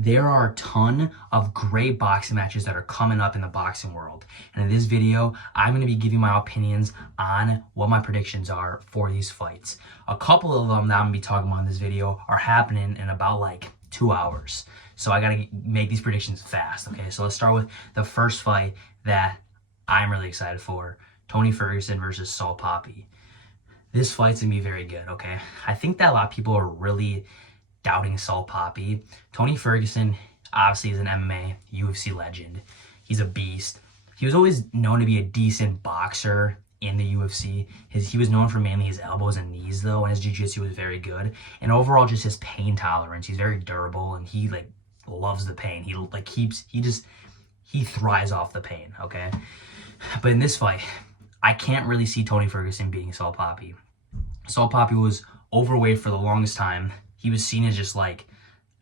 there are a ton of great boxing matches that are coming up in the boxing world. And in this video, I'm going to be giving my opinions on what my predictions are for these fights. A couple of them that I'm going to be talking about in this video are happening in about like 2 hours. So I got to make these predictions fast, okay? So let's start with the first fight that I'm really excited for. Tony Ferguson versus Papi. This fight's going to be very good, okay? I think that a lot of people are really doubting Papi. Tony Ferguson obviously is an MMA, UFC legend. He's a beast. He was always known to be a decent boxer in the UFC. He was known for mainly his elbows and knees though, and his jiu-jitsu was very good. And overall just his pain tolerance. He's very durable and he like loves the pain. He thrives off the pain, okay? But in this fight, I can't really see Tony Ferguson beating Papi. Papi was overweight for the longest time. He was seen as just like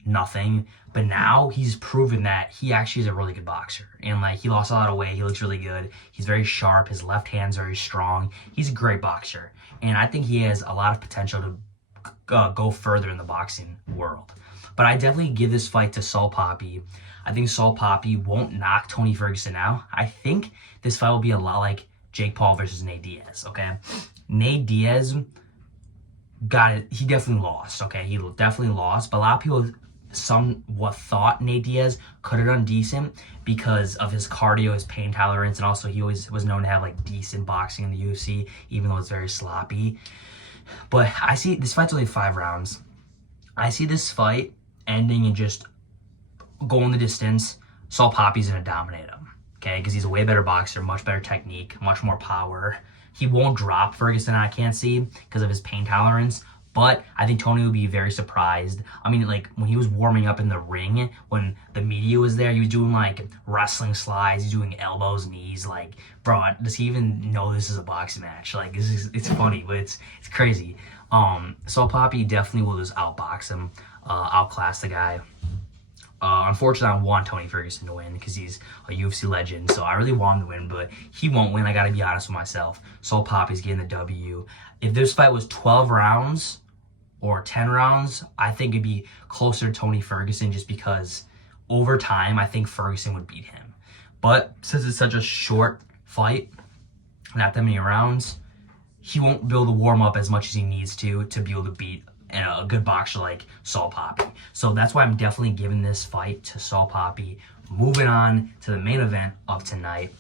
nothing, but now he's proven that he actually is a really good boxer. And like he lost a lot of weight, he looks really good. He's very sharp, his left hand's very strong. He's a great boxer, and I think he has a lot of potential to go further in the boxing world. But I definitely give this fight to Papi. I think Papi won't knock Tony Ferguson out. I think this fight will be a lot like Jake Paul versus Nate Diaz, okay? Nate Diaz got it. He definitely lost, okay? He definitely lost, but a lot of people somewhat thought Nate Diaz could have done decent because of his cardio, his pain tolerance, and also he always was known to have like decent boxing in the UFC, even though it's very sloppy. But I see this fight's only 5 rounds. I see this fight ending and just going the distance. Papi's gonna dominate him, okay? Because he's a way better boxer, much better technique, much more power. He won't drop Ferguson, I can't see, because of his pain tolerance. But I think Tony will be very surprised. I mean, like, when he was warming up in the ring, when the media was there, he was doing, like, wrestling slides. He's doing elbows, knees. Like, bro, does he even know this is a boxing match? Like, it's funny, but it's crazy. Papi definitely will just outbox him, outclass the guy. Unfortunately, I want Tony Ferguson to win because he's a UFC legend, so I really want him to win, but he won't win. I gotta be honest with myself. Papi's getting the W. If this fight was 12 rounds or 10 rounds, I think it'd be closer to Tony Ferguson just because over time, I think Ferguson would beat him. But since it's such a short fight, not that many rounds, he won't be able to warm up as much as he needs to be able to beat a good boxer like Papi. So that's why I'm definitely giving this fight to Papi. Moving on to the main event of tonight,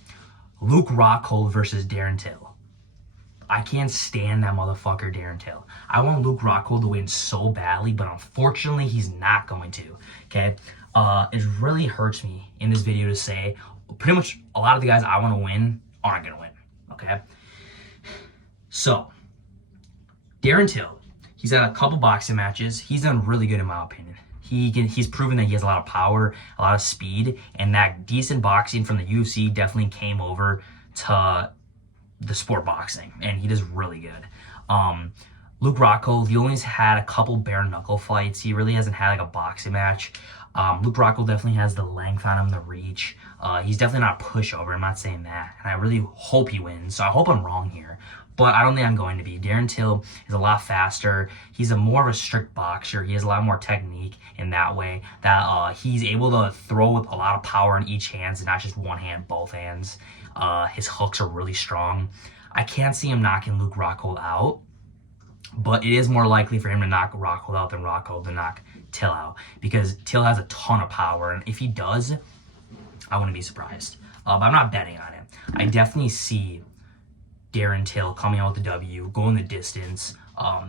Luke Rockhold versus Darren Till. I can't stand that motherfucker, Darren Till. I want Luke Rockhold to win so badly, but unfortunately, he's not going to, okay? It really hurts me in this video to say pretty much a lot of the guys I want to win aren't going to win, okay? So, Darren Till. He's had a couple boxing matches. He's done really good in my opinion. He's proven that he has a lot of power, a lot of speed, and that decent boxing from the UFC definitely came over to the sport boxing, and he does really good. Luke Rockhold, he only had a couple bare knuckle fights. He really hasn't had like a boxing match. Luke Rockhold definitely has the length on him, the reach. He's definitely not a pushover. I'm not saying that, and I really hope he wins. So I hope I'm wrong here. But I don't think I'm going to be. Darren Till is a lot faster. He's more of a strict boxer. He has a lot more technique in that way. That he's able to throw with a lot of power in each hand, and not just one hand, both hands. His hooks are really strong. I can't see him knocking Luke Rockhold out, but it is more likely for him to knock Rockhold out than Rockhold to knock Till out, because Till has a ton of power, and if he does, I wouldn't be surprised. But I'm not betting on him. I definitely see Darren Till coming out with the W, going the distance.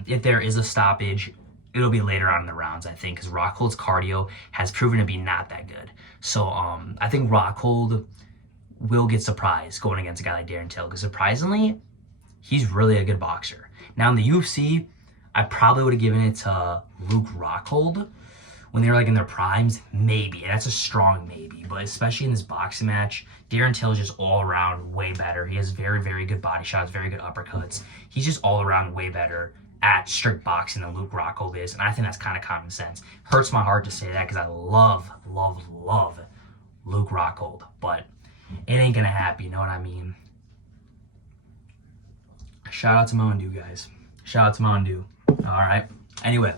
If there is a stoppage, it'll be later on in the rounds, I think, because Rockhold's cardio has proven to be not that good. So I think Rockhold will get surprised going against a guy like Darren Till, because surprisingly, he's really a good boxer. Now in the UFC, I probably would have given it to Luke Rockhold when they were like in their primes, maybe, and that's a strong maybe, but especially in this boxing match, Darren Till is just all around way better. He has very, very good body shots, very good uppercuts. He's just all around way better at strict boxing than Luke Rockhold is, and I think that's kind of common sense. Hurts my heart to say that because I love Luke Rockhold, but it ain't gonna happen, you know what I mean? Shout out to Mountain Dew, guys. Shout out to Mountain Dew. All right. Anyway,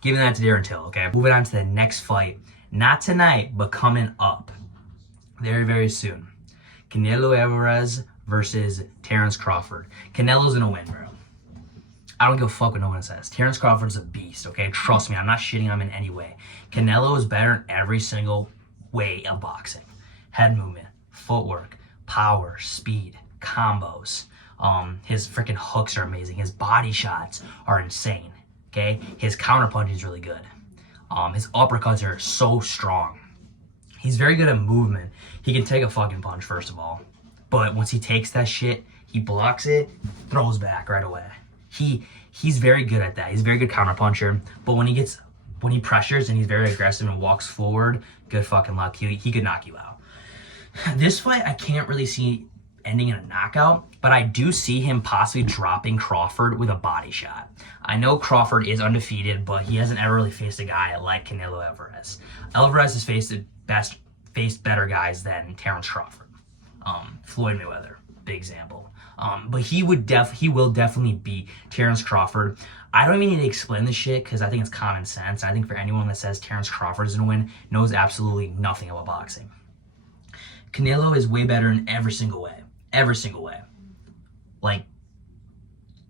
giving that to Darren Till, okay? Moving on to the next fight. Not tonight, but coming up very, very soon. Canelo Álvarez versus Terrance Crawford. Canelo's gonna win, bro. I don't give a fuck what no one says. Terrance Crawford's a beast, okay? Trust me, I'm not shitting on him in any way. Canelo is better in every single way of boxing. Head movement, footwork, power, speed, combos. His freaking hooks are amazing. His body shots are insane, okay? His counterpunching is really good. His uppercuts are so strong. He's very good at movement. He can take a fucking punch, first of all. But once he takes that shit, he blocks it, throws back right away. He's very good at that. He's a very good counterpuncher. But when he pressures and he's very aggressive and walks forward, good fucking luck. He could knock you out. This fight, I can't really see ending in a knockout, but I do see him possibly dropping Crawford with a body shot. I know Crawford is undefeated, but he hasn't ever really faced a guy like Canelo Álvarez. Álvarez has faced better guys than Terrance Crawford. Floyd Mayweather, big example. But he will definitely beat Terrance Crawford. I don't even need to explain this shit because I think it's common sense. I think for anyone that says Terrance Crawford is going to win knows absolutely nothing about boxing. Canelo is way better in every single way. Every single way. Like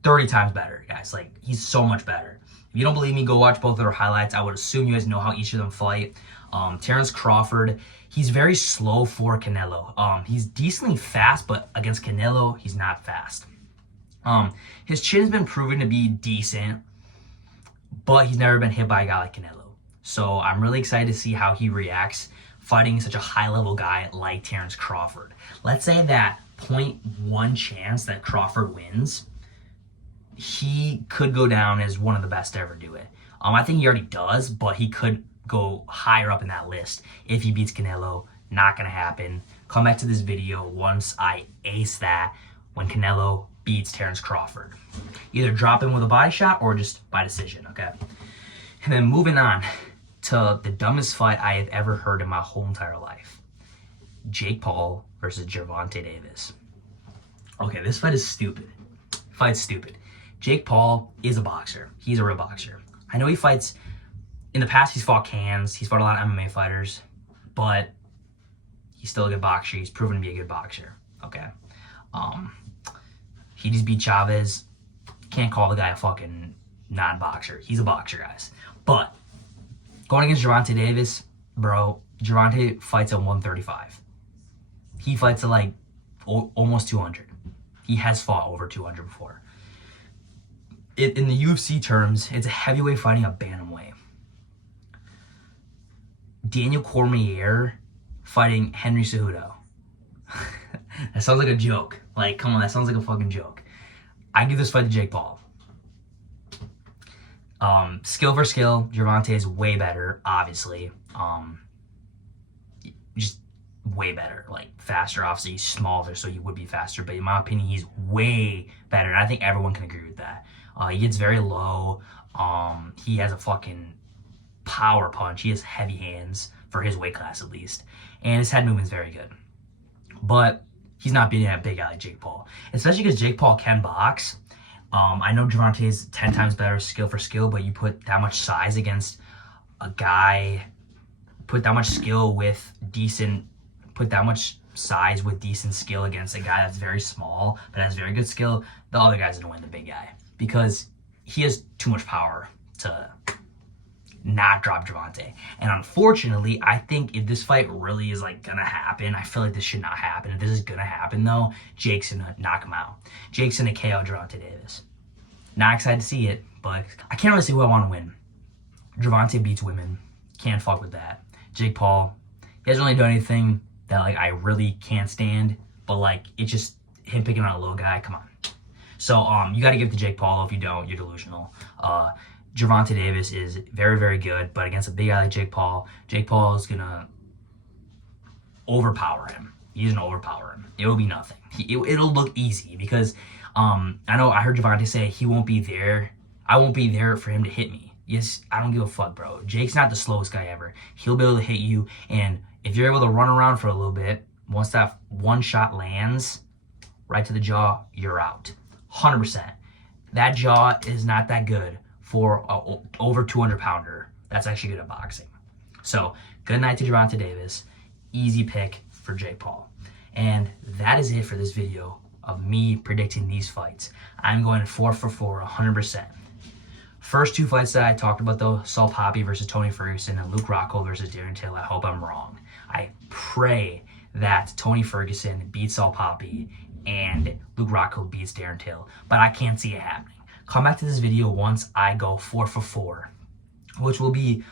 30 times better, guys. Like, he's so much better. If you don't believe me, go watch both of their highlights. I would assume you guys know how each of them fight. Terrance Crawford, he's very slow for Canelo. He's decently fast, but against Canelo, he's not fast. His chin has been proven to be decent, but he's never been hit by a guy like Canelo. So I'm really excited to see how he reacts fighting such a high-level guy like Terrance Crawford. Let's say that 0.1 chance that Crawford wins, he could go down as one of the best to ever do it. I think he already does, but he could go higher up in that list if he beats Canelo. Not gonna happen. Come back to this video once I ace that when Canelo beats Terrance Crawford. Either drop him with a body shot or just by decision, okay? And then moving on to the dumbest fight I have ever heard in my whole entire life. Jake Paul versus Gervonta Davis. Okay, this fight is stupid. Fight's stupid. Jake Paul is a boxer. He's a real boxer. I know he fights, in the past he's fought cans, he's fought a lot of MMA fighters, but he's still a good boxer. He's proven to be a good boxer, okay? He just beat Chavez. Can't call the guy a fucking non-boxer. He's a boxer, guys. But going against Gervonta Davis, bro, Gervonta fights at 135. He fights at like almost 200. He has fought over 200 before. In the UFC terms, it's a heavyweight fighting a bantamweight. Daniel Cormier fighting Henry Cejudo. That sounds like a joke. Like, come on, that sounds like a fucking joke. I give this fight to Jake Paul. Skill for skill, Gervonta is way better, obviously. Just way better. Like, faster, obviously. He's smaller, so he would be faster. But in my opinion, he's way better. And I think everyone can agree with that. He gets very low. He has a fucking power punch. He has heavy hands, for his weight class at least. And his head movement is very good. But he's not beating that big guy like Jake Paul. Especially because Jake Paul can box. I know Gervonta is 10 times better skill for skill, but you put that much size against a guy, put that much skill with decent, put that much size with decent skill against a guy that's very small, but has very good skill, the other guy's gonna win, the big guy. Because he has too much power to not drop Gervonta. And unfortunately, I think if this fight really is like gonna happen, I feel like this should not happen. If this is gonna happen though, Jake's gonna knock him out. Jake's gonna KO Gervonta Davis. Not excited to see it, but I can't really see who I want to win. Gervonta beats women. Can't fuck with that. Jake Paul, he hasn't really done anything that like I really can't stand, but like it's just him picking on a little guy. Come on. So you got to give it to Jake Paul. If you don't, you're delusional. Gervonta Davis is very, very good, but against a big guy like Jake Paul is gonna overpower him. He's gonna overpower him. It will be nothing. It'll look easy because I heard Gervonta say he won't be there. I won't be there for him to hit me. Yes, I don't give a fuck, bro. Jake's not the slowest guy ever. He'll be able to hit you, and if you're able to run around for a little bit, once that one shot lands right to the jaw, you're out. 100%. That jaw is not that good for a over 200 pounder that's actually good at boxing. So Good night to Gervonta Davis. Easy pick for Jake Paul. And that is it for this video of me predicting these fights. I'm going 4 for 4, 100%. First two fights that I talked about though, saw Papi versus Tony Ferguson and Luke Rockhold versus Darren Till. I hope I'm wrong. I pray that Tony Ferguson beats Saul Papi and Luke Rockhold beats Darren Till, but I can't see it happening. Come back to this video once I go 4 for 4, which will be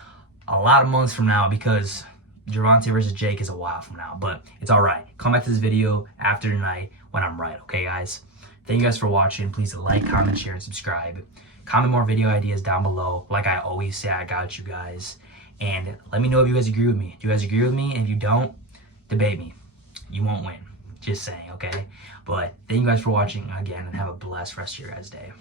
a lot of months from now because Gervonta versus Jake is a while from now, but it's all right. Come back to this video after tonight when I'm right, okay, guys? Thank you guys for watching. Please like, comment, share, and subscribe. Comment more video ideas down below. Like I always say, I got you guys. And let me know if you guys agree with me. Do you guys agree with me? And if you don't, debate me. You won't win. Just saying, okay? But thank you guys for watching again, and have a blessed rest of your guys' day.